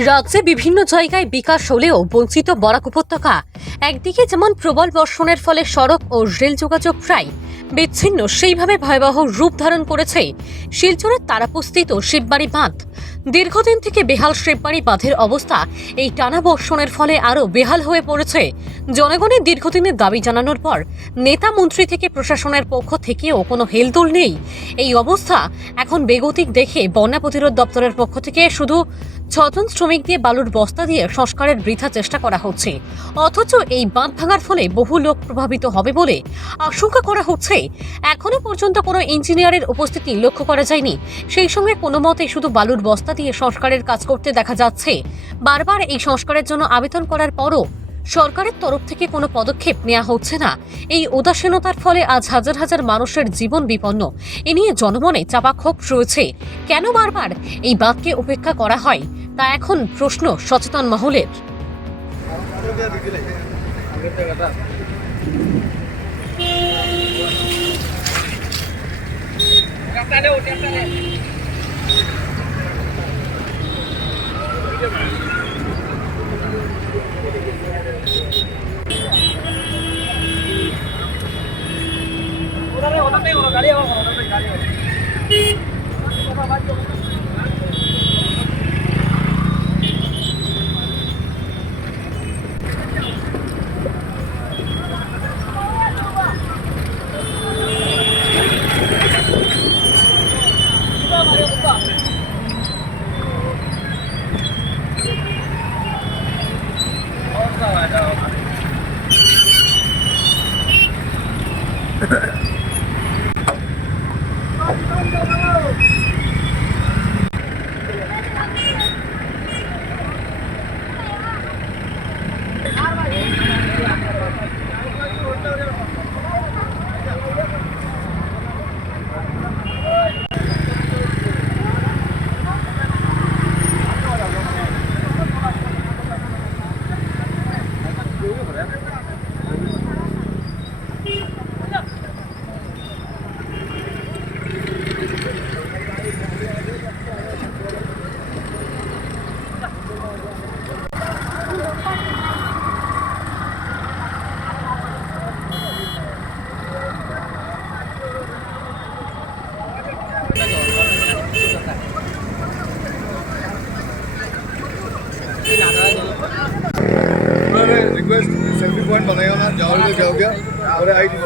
রাজ্যে বিভিন্ন জায়গায় বিকাশ হলেও বঞ্চিত বরাক উপত্যকা। একদিকে যেমন প্রবল বর্ষণের ফলে সড়ক ও রেল যোগাযোগ প্রায় বিচ্ছিন্ন, সেইভাবে ভয়াবহ রূপ ধারণ করেছে শিলচরের তারাপুস্থিত শিববাড়ি বাঁধ। দীর্ঘদিন থেকে বেহাল শিববাড়ি বাঁধের অবস্থা এই টানা বর্ষণের ফলে আরও বেহাল হয়ে পড়েছে। জনগণের দীর্ঘদিনের দাবি জানানোর পর নেতা মন্ত্রী থেকে প্রশাসনের পক্ষ থেকেও কোনো হেলদোল নেই। এই অবস্থা এখন বেগতিক দেখে বন্যা প্রতিরোধ দপ্তরের পক্ষ থেকে শুধু 6 জন শ্রমিক দিয়ে বালুর বস্তা দিয়ে সংস্কারের বৃথা চেষ্টা করা হচ্ছে। অথচ এই বাঁধ ভাঙার ফলে বহু লোক প্রভাবিত হবে বলে আশঙ্কা করা হচ্ছে। এখনো পর্যন্ত কোনো ইঞ্জিনিয়ারের উপস্থিতি লক্ষ্য করা যায়নি। সেই সঙ্গে কোনো মতে শুধু বালুর বস্তা দিয়ে সংস্কারের কাজ করতে দেখা যাচ্ছে। বারবার এই সংস্কারের জন্য আবেদন করার পরও সরকারের তরফ থেকে কোনো পদক্ষেপ নেওয়া হচ্ছে না। এই উদাসীনতার ফলে আজ হাজার হাজার মানুষের জীবন বিপন্ন। এ নিয়ে জনমনে চাপা ক্ষোভ রয়েছে। কেন বারবার এই বাঁধকে উপেক্ষা করা হয়, তা এখন প্রশ্ন সচেতন মহলের। रिक्वेस्ट सेल्फी पॉइंट बनाएगा ना, जाओगे जाओगे और आईडी